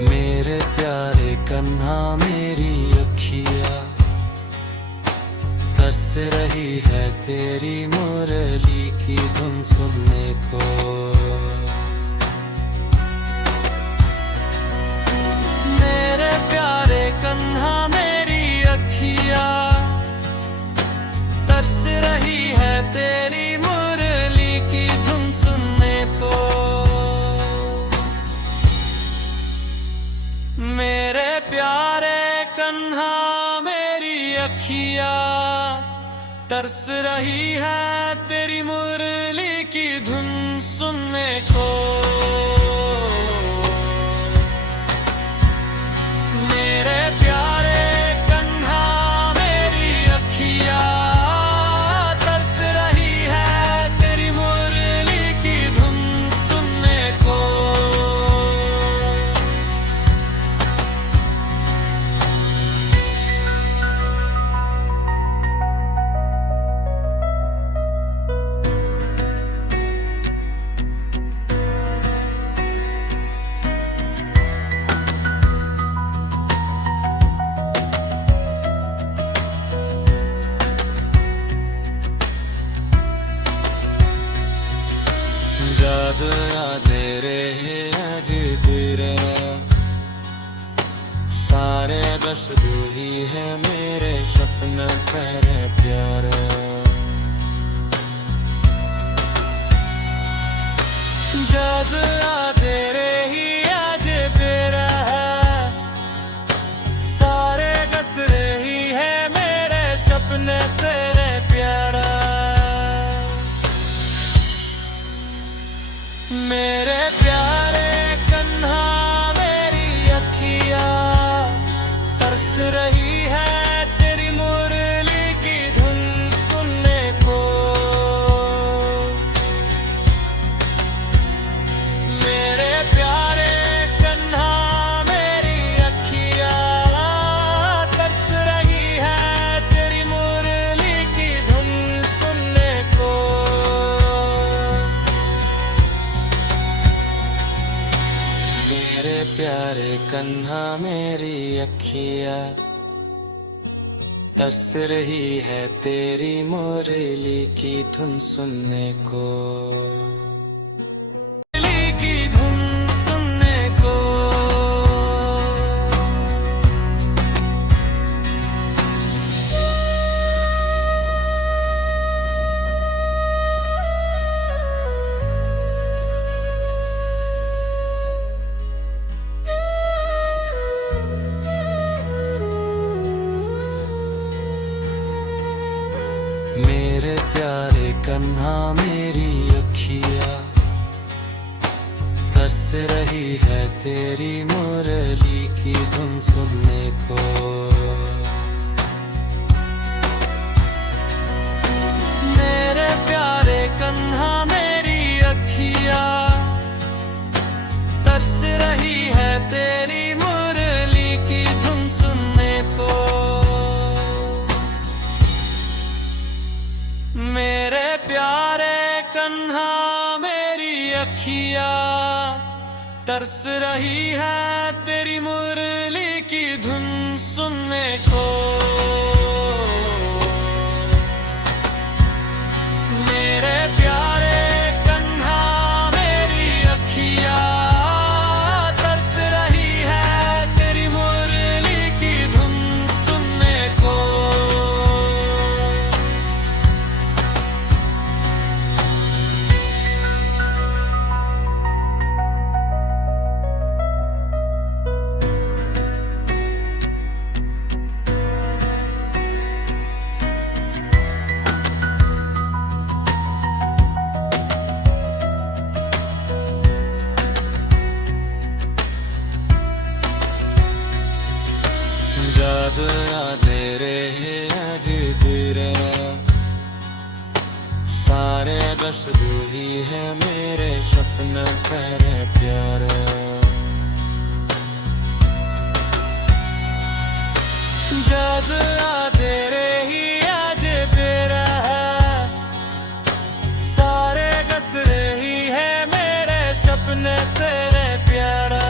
मेरे प्यारे कन्हा मेरी अखियाँ तरस रही है तेरी मुरली की धुन सुनने को। मेरे प्यारे कन्हा मेरी अखियाँ तरस रही है तेरी मुरली की धुन सुनने को। मेरे प्यारे कन्हा मेरी अखियाँ तरस रही है तेरी मुरली की धुन सुनने को। मेरे प्यारे कन्हा मेरी अखियाँ तरस रही है तेरी मुरली की धुन सुनने को। याद आते रहे आज तेरा सारे बस तू ही है मेरे सपना तेरे प्यारा। याद आते रही आज तेरा सारे बस रही है मेरे सपने तेरे प्यारा। मेरे प्यारे कन्हा मेरी अखियाँ तरस रही है तेरी मुरली की धुन सुनने को। मेरे प्यारे कन्हा मेरी अखियाँ तरस रही है तेरी मुरली की धुन सुनने को। मेरे प्यारे कन्हा मेरी अखियाँ तरस रही है तेरी मुरली की धुन सुनने को। मुरली की धुन सुनने को। मेरे प्यारे कन्हा मेरी अखियाँ तरस रही है तेरी मुरली की धुन सुनने को। मेरे प्यारे कन्हा मेरी अखियाँ तरस रही है तेरी मुरली की धुन सुनने को। मेरे प्यारे कन्हा मेरी अखियाँ तरस रही है तेरी मुरली की धुन सुनने को। मेरे प्यारे कन्हा मेरी अखियाँ तरस रही है तेरी मुरली की धुन सुनने को। याद आते रहे आज तेरा सारे बस तू ही है मेरे सपना तेरे प्यारा। याद आते रही आज तेरा सारे बस रही है मेरे सपने तेरे प्यारा।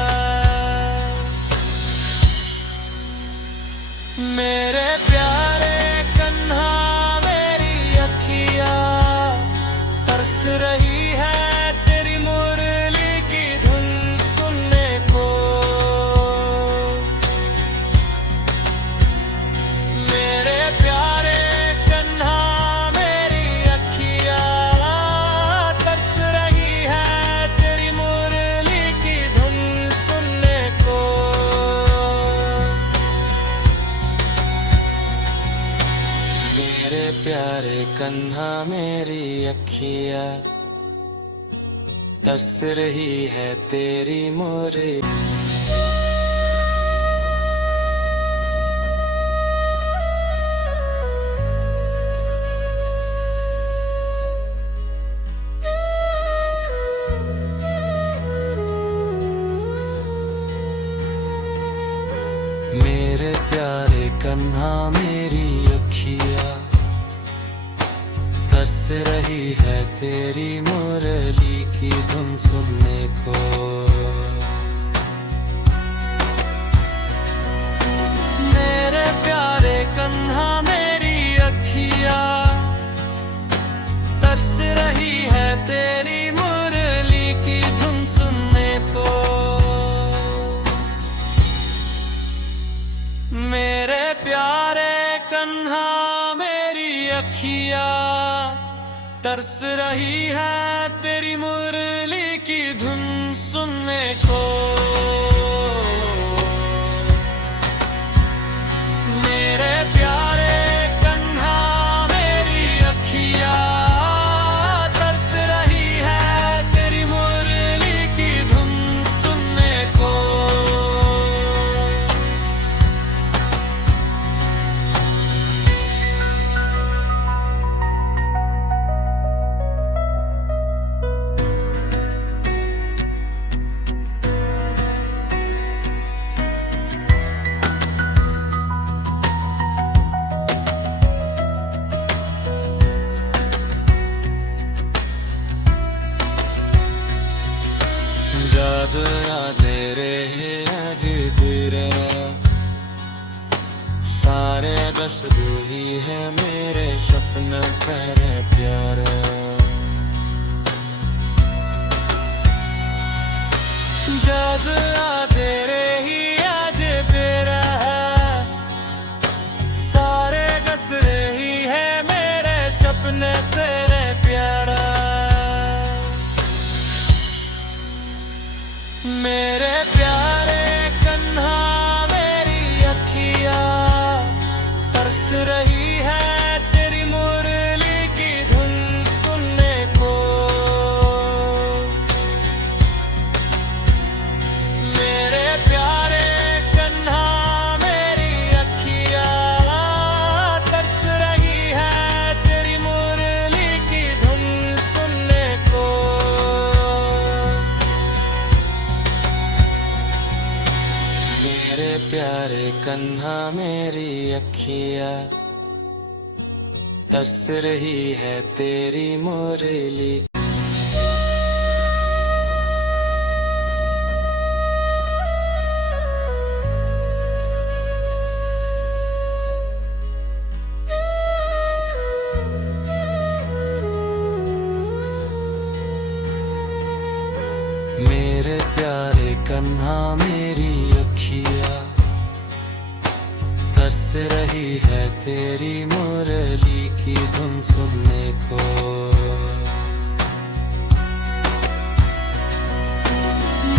प्यारे कन्हा मेरी अखिया तरस रही है तेरी मोरे। मेरे प्यारे कन्हा मेरी अखिया तरस रही है तेरी मुरली की धुन सुनने को। मेरे प्यारे कन्हा मेरी अखिया तरस रही है तेरी मुरली की धुन सुनने को। मेरे प्यारे कन्हा मेरी अखिया तरस रही है तेरी मुरली की धुन सुनने को। मेरे प्यारे कन्हा मेरी अखिया तरस रही है तेरी मुरली की धुन सुनने को। जादू यादें रहे अजीब सारे बस तू ही है मेरे सपने तेरे प्यार। जादू यादें रही अजीब सारे बस रही है मेरे सपने तेरे प्यारा। मेरे प्यारे कन्हा मेरी अखिया तरस रही है तेरी मुरली की धुन सुनने को। मेरे प्यारे कन्हा मेरी अखिया तरस रही है तेरी मुरली की धुन सुनने को। मेरे प्यारे कन्हा मेरी अखिया तरस रही है तेरी मुरली। मेरे प्यारे कन्हा मेरी अखिया तरस रही है तेरी मुरली की धुन सुनने को।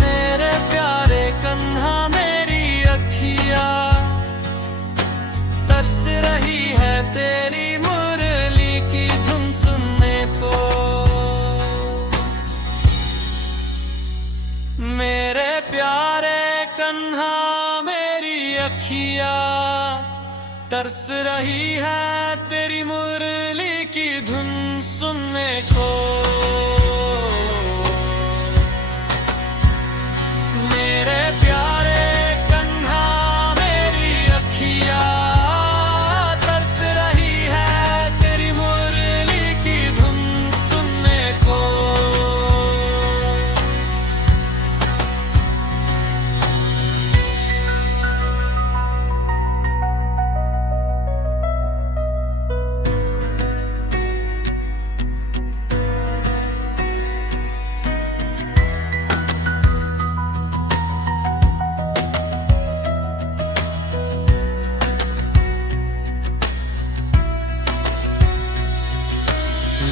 मेरे प्यारे कन्हा मेरी अखिया तरस रही है तेरी मुरली की धुन सुनने को। मेरे प्यारे कन्हा मेरी अखिया तरस रही है तेरी मुरली की धुन सुनने को। मेरे प्यारे कन्हा मेरी अखिया तरस रही है तेरी मुरली की धुन सुनने को।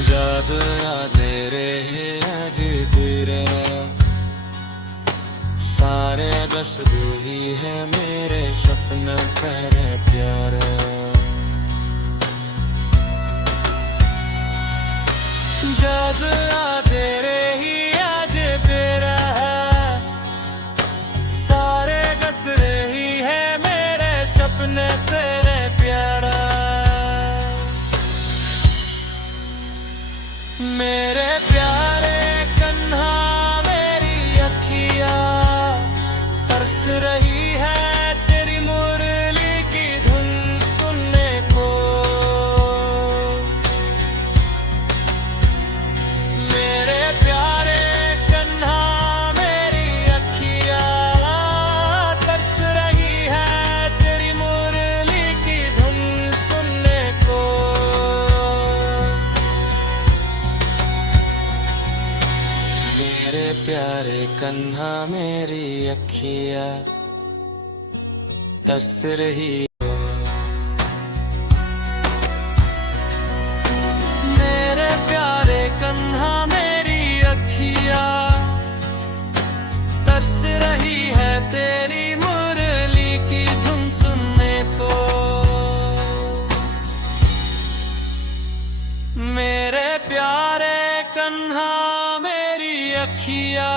जादू यादें रहे अजीब सारे बस तू ही है मेरे सपने तेरे प्यार। जद तेरे ही आज बेरा है, सारे गस रही है मेरे सपने तेरे प्यारा। मेरे प्यारे कन्हा मेरी अखियाँ तरस रही है तेरी मुरली की धुन सुनने को। मेरे प्यारे कन्हा मेरी अखियाँ तरस रही है तेरी मुरली की धुन सुनने को। मेरे प्यारे कन्हा मेरी अखियाँ तरस रही हो। मेरे प्यारे कन्हा मेरी अखियाँ तरस रही है तेरी मुरली की धुन सुनने को। मेरे प्यारे कन्हा मेरी अखियाँ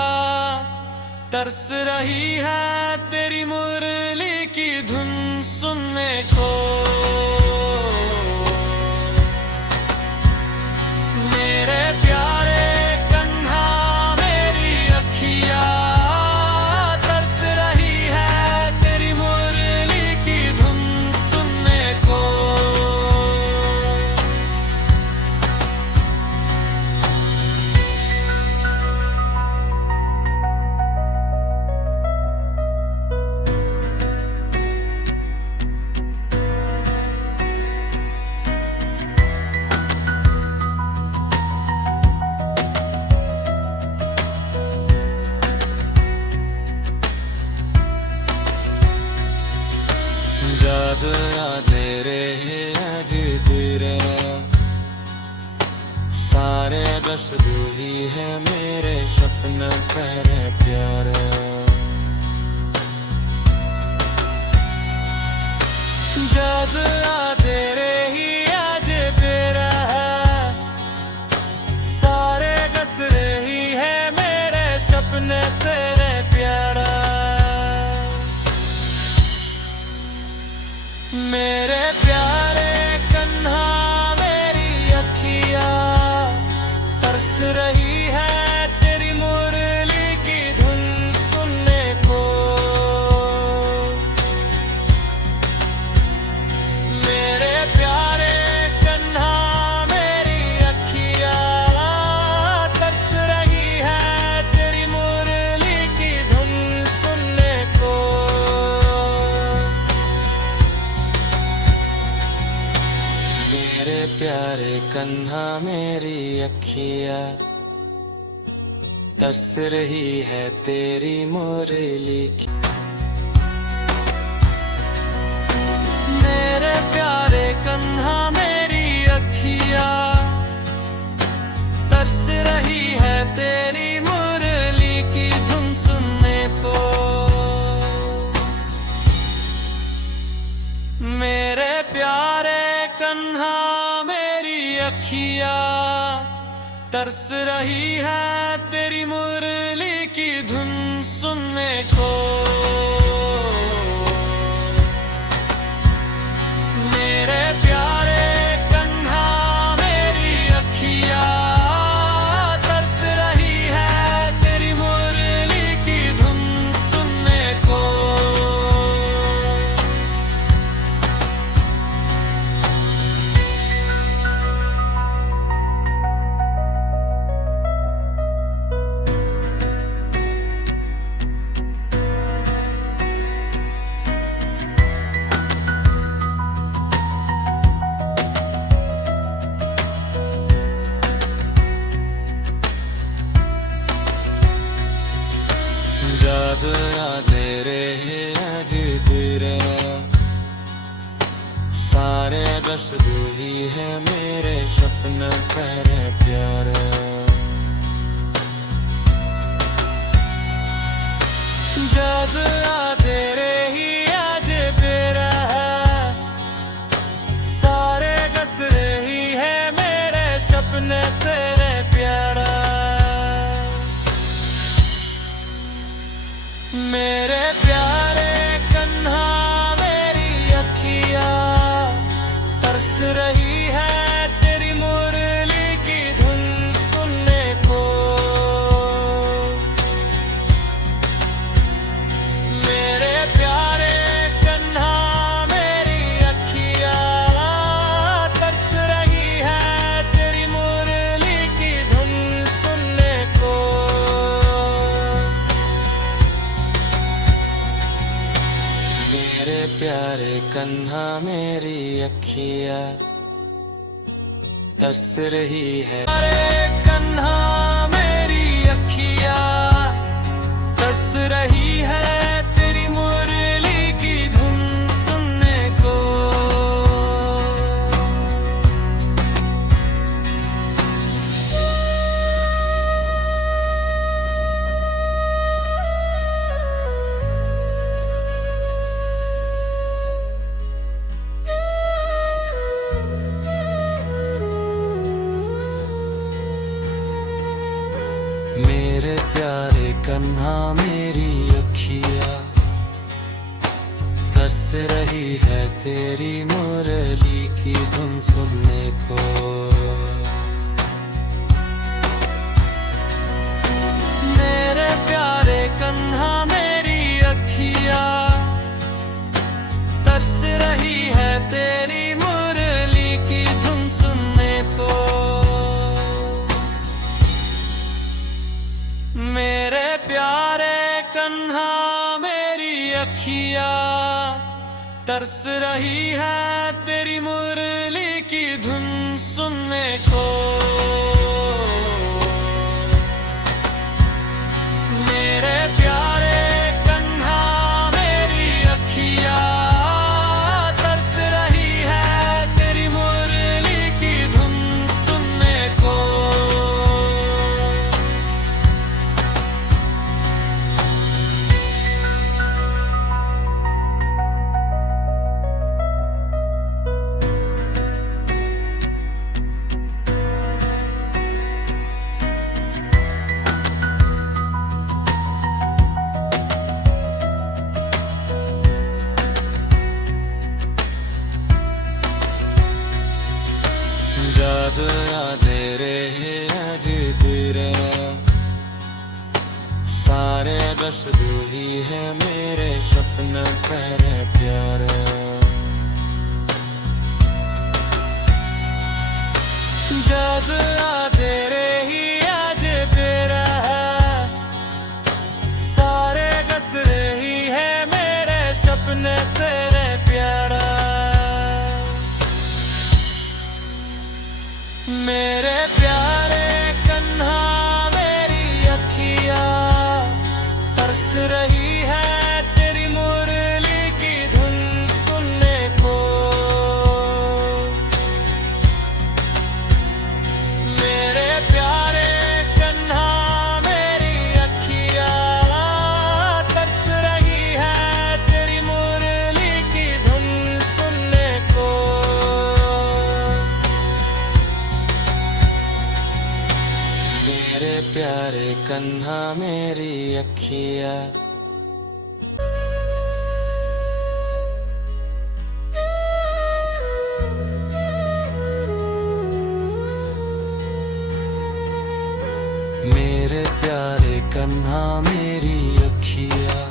तरस रही है तेरी मुरली की धुन सुनने को। मेरे प्यारे कन्हा मेरी अखियाँ तरस रही है तेरी मुरली की धुन सुनने को। जद तेरे आज तेरे सारे बस तू ही है मेरे सपने तेरे प्यारे। जद तेरे ही आज बेरा है, सारे गस रही है मेरे सपने तेरे प्यारा। मेरे प्यारे कन्हा मेरी अखियाँ तरस रही है तेरी मुरली की धुन सुनने को। मेरे प्यारे कन्हा मेरी अखियाँ तरस रही है तेरी मुरली की धुन सुनने को। मेरे प्यारे कन्हा मेरी अखियाँ तरस रही है तेरी मुरली की। मेरे प्यारे कन्हा मेरी अखियाँ तरस रही है तेरी मुरली की धुन सुनने को। मेरे प्यारे कन्हा मेरी अखियाँ तरस रही है तेरी मुरली की धुन सुनने को। मेरे प्यारे कन्हा मेरी अखियाँ तरस रही है तेरी मुरली की धुन सुनने को। जद तेरे आज तेरे सारे बस तू ही है मेरे सपने तेरे प्यारे। जद तेरे ही आज बेरा है, सारे गस रही है मेरे सपने तेरे प्यारे। मेरे प्यारे कन्हा मेरी अखियाँ तरस रही है तेरी मुरली की धुन सुनने को। मेरे प्यारे कन्हा मेरी अखियाँ तरस रही है तेरी मुरली की धुन सुनने को। मेरे प्यारे कन्हा मेरी अखियाँ तरस रही है। अरे कन्हा मेरी अखियाँ तरस रही है तेरी मुरली की धुन सुनने को। मेरे प्यारे कन्हा मेरी अखियाँ तरस रही है तेरी मुरली की धुन सुनने को। मेरे प्यारे कन्हा मेरी अखियाँ तरस रही है तेरी मुरली की धुन सुनने को। मेरे प्यारे कन्हा मेरी अखियाँ तरस रही है तेरी मुरली की धुन सुनने को। मेरे प्यारे कन्हा मेरी अखियाँ तरस रही है तेरी मुरली की धुन सुनने को। जादू आते रहे आज तेरा सारे बस तू ही है मेरे सपना तेरे प्यारा। जादू आते रही आज तेरा सारे बस रही है मेरे सपने तेरे प्यारा। मेरे प्यारे कन्हा मेरी अखियाँ तरस रही है तेरी मुरली की धुन सुनने को। मेरे प्यारे कन्हा मेरी अखियाँ तरस रही है तेरी मुरली की धुन सुनने को। मेरे प्यारे कन्हा मेरी अखियाँ मेरे प्यारे कन्हा मेरी अखियाँ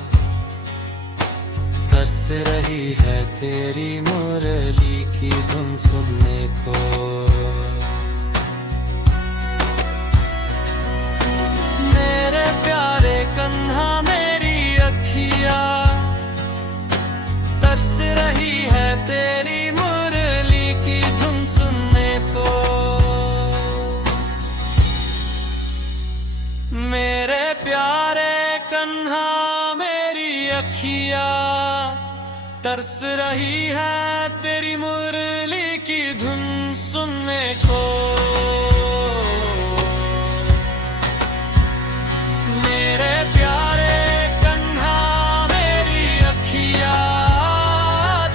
तरस रही है तेरी मुरली की धुन सुनने को। मेरे प्यारे कन्हा मेरी अखियाँ तरस रही है तेरी मुरली की धुन सुनने को। मेरे प्यारे कन्हा मेरी अखियाँ तरस रही है तेरी मुरली की धुन सुनने को। मेरे प्यारे कन्हा मेरी अखियाँ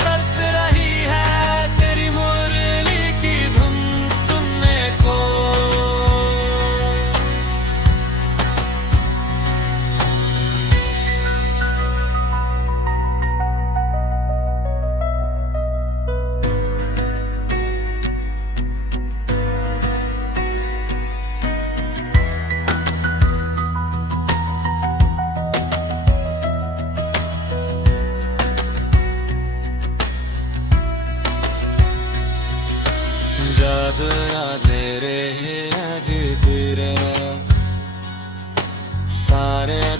तरस रही है तेरी मुरली की धुन सुनने को।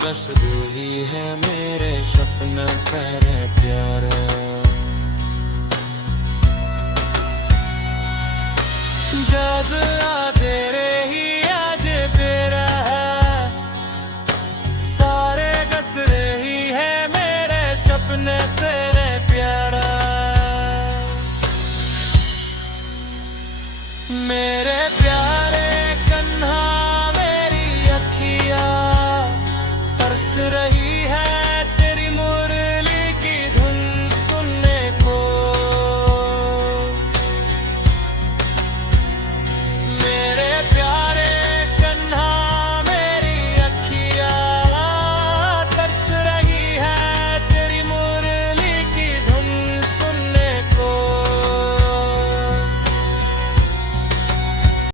दस दो ही है मेरे सपने तेरे प्यारे। जद आ तेरे ही आज तेरा है, सारे दस रही है मेरे सपने तेरे प्यारा। मेरे प्यारे कन्हा मेरी अखियाँ तरस रही